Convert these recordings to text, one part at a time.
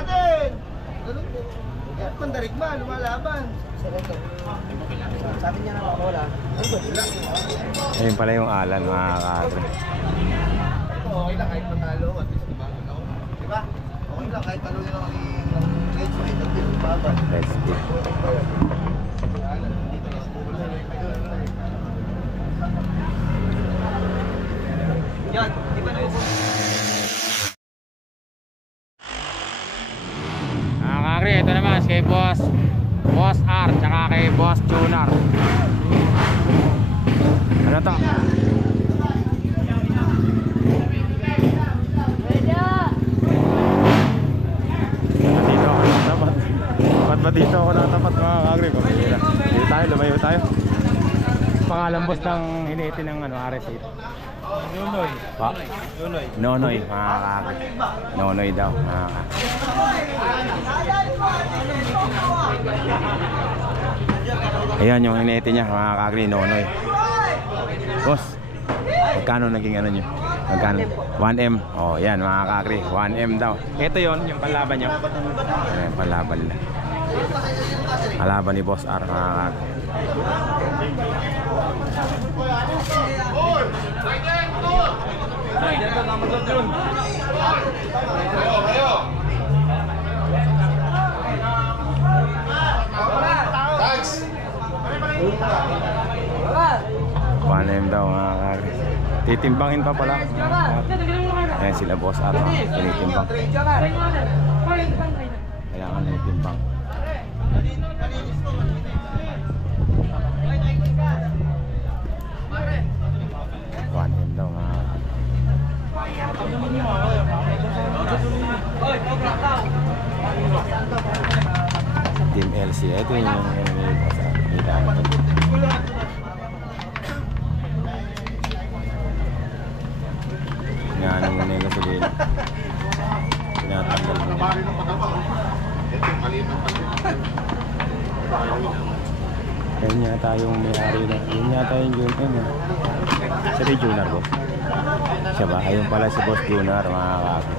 natin! Ganun po. Pandarigma, lumalaban. Sabi niya na wala. Ayun pala yung alan, mga kakri. Okay lang kahit matalo at least lumaban ako. Diba? Okay lang kahit talo nyo lang yung let's wait at least lumaban. Let's go. Yan, di ba na yun? Mga kakri, ito naman kay Boss R tsaka kay Boss Tuner. Ano to? Dito ako natapat. Ba't ba dito ako natapat, mga kakri? Dito tayo, lumayo tayo. Pangalan boss ng hinihitin ng RS8. Nonoy. Pa? Nonoy, mga kakri. Nonoy daw, mga kakri. Ayan yung hinihitin niya, mga kakri, Nonoy. Boss, magkano naging ano nyo? Magkano? 1M. Oh, yan mga kakri, 1M daw. Ito yon yung palaban nyo. Ayan, palaban nila. Palaban ni Boss R, mga kakri. Thanks! 1M daw, mga kakri. Titimbangin pa pala. Ayan sila Boss R, tinitimbang. Kailangan na itimbang. 1M daw, mga kakri. Team LC, ito yung yan ang muna yung gasolina. Tinatanggal mo. Yan yata yung may-ari na. Yan yata yung Junior. Siya ba yung Junior, boss? Siya ba? Ayun pala si Boss Junior, mga kakri.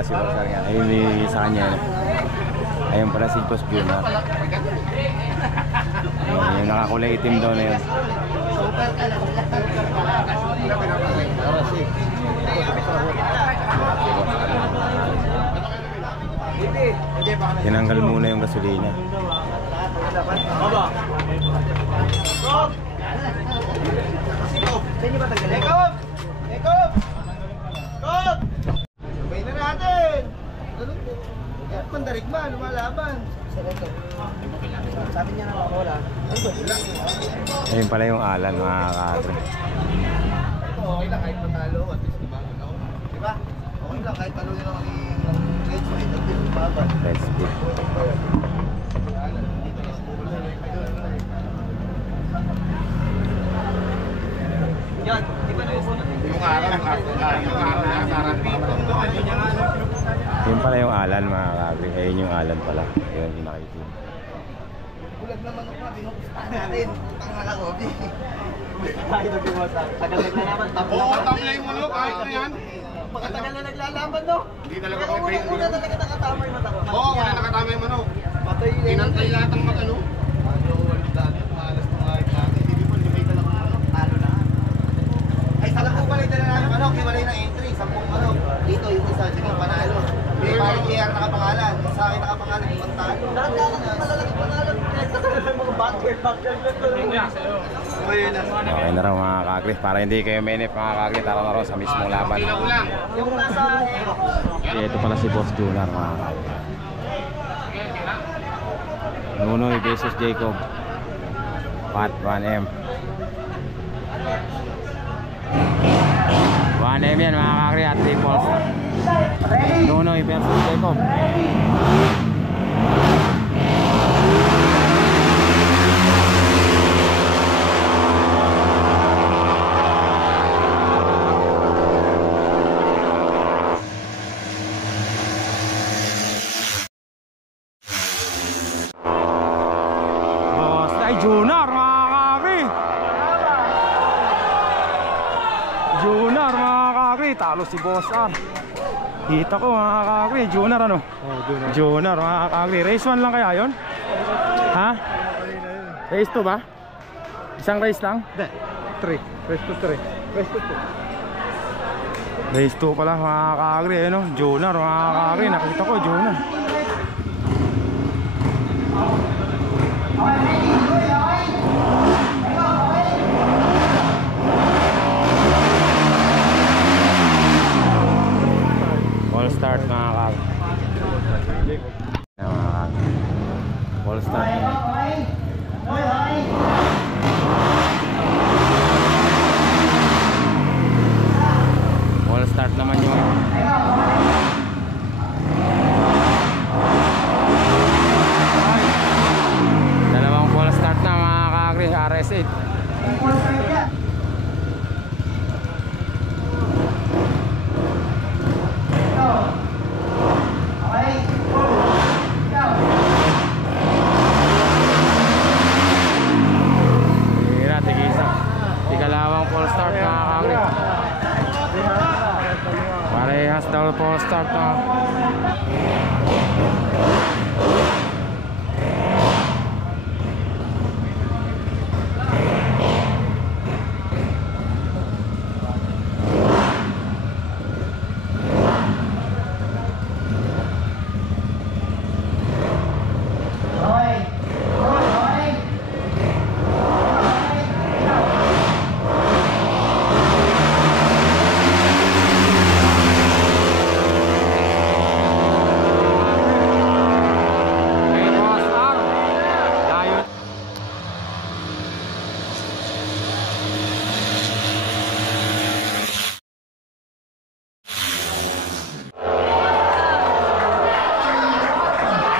Si Boss R yan. Ayun yung sa kanya. Ayun pala si Boss Junior. Yung nakakulay itim daw na yun. Tinanggal muna yung gasolina. Sabay na natin! Ganun po. Pandarigma, lumalaban. Sabi niya na wala. Ayun pala yung alan, mga kakri. Okay lang kahit matalo at least lumaban ako. Diba? Okay lang kahit talo nyo lang yung let's wait at least lumaban. Let's go. Yan, di ba na yun? Yung araw na sarap dito. Yun pala yung alan, mga kakri. Ayun yung alan pala. Ayun yung nakikita. Bulag naman ako na, pinupustahan natin. Putang nga lang, Obi. Tayo nag-iwasa. Tagal naglalaban. Oo, tamla yung ano, kahit na yan. Pagkatagal na naglalaban, no? Hindi talaga ako kayo. Una talaga nakatama yung mata ko. Oo, wala nakatama yung manok. Patay yun. Inantay lahat ang mag-ano. Ano, walang dati. Malas na nga yung natin. Hindi mo, lumay ka lang ang manok. Talo na. Ay, sa lang balay na lang manok. Hiwalay na entry. 10 manok. Dito, yung isa, sige, panalo. May pari KR nakapangalan. Sa akin nakapangalan, yung talo. Lahat lang ang malalagay panalo. Mga backer lang. Okay na raw, mga kakri. Para hindi kayo menip, mga kakri. Tara na raw sa mismong laban. Yung nasa... Ito pala si Boss Junior, mga kakri. Nunoy versus Jacob. Pat 1M. 1M yan, mga kakri. At 3 balls. Nunoy versus Jacob. Junior, mga kakri. Junior, mga kakri. Talo si Boss R. Kita ko mga kakri, Junior ano? Junior mga kakri. Race 1 lang kaya yun? Ha? Race 2 ba? Isang race lang? Hindi, 3. Race to 3. Race to 2. Race 2 pala mga kakri, ano? Junior mga kakri, nakita ko Junior. All start mga kakri. All start. All start naman yung dalawang full start na mga kakri, RS8. Ikalawang full start mga kakri. Parehas daw full start na.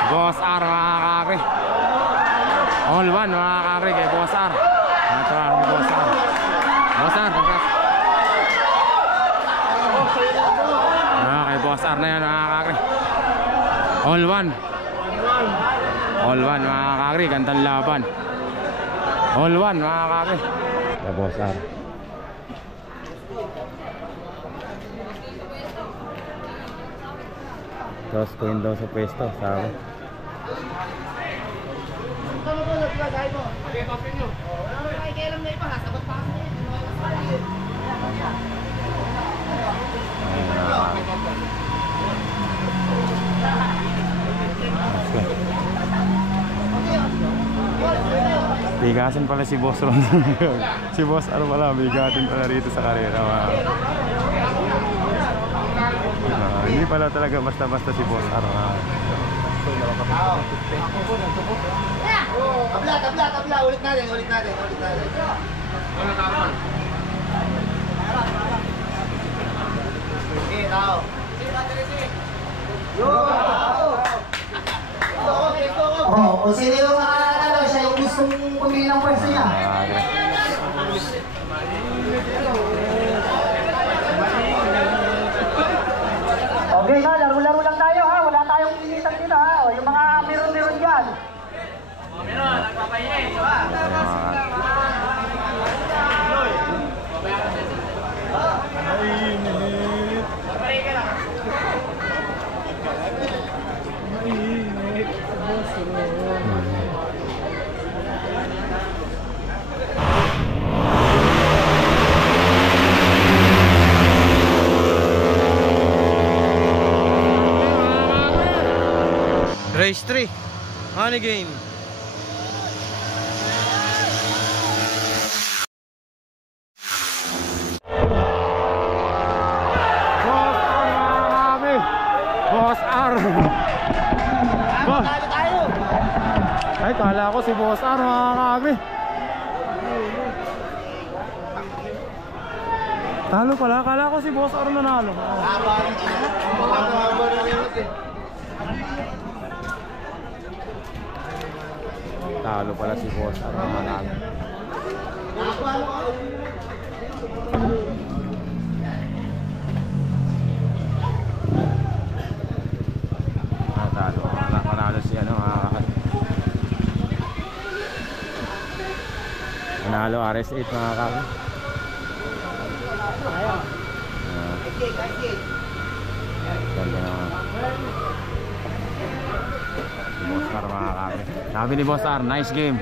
Boss R mga kakri. All one mga kakri kay Boss R. Ito ang Boss R. Boss R, congrats. Kay Boss R na yan mga kakri. All one. All one mga kakri, gandang laban. All one mga kakri. Kay Boss R. Tapos coin daw sa pwesto, sabi. Bigasin pala si Boss Ron. Si Boss ano pala, bigatin pala rito sa karera. Hindi pala talaga basta-basta si Boss Ron. Tabla. Ulit natin. Okay, tao. O sino yung ano, siya yung gustong pumili ng pwesto niya. Okay na, laro-laro lang tayo ha. Wala tayong pilitan dito ha. O, yung mga meron dyan. Meron, nagpapahinay, di ba? Race 3, honey game. Boss R. Ay, kala ko si Boss R mga kakri. Talo pala, kala ko si Boss R nanalo. Talo pala si Boss R mga kakri. Talo, manalo si ano mga kakri. Manalo RS8 mga kakri. Ganda naman. Si Boss R mga kakri. Sabi ni Boss R, nice game.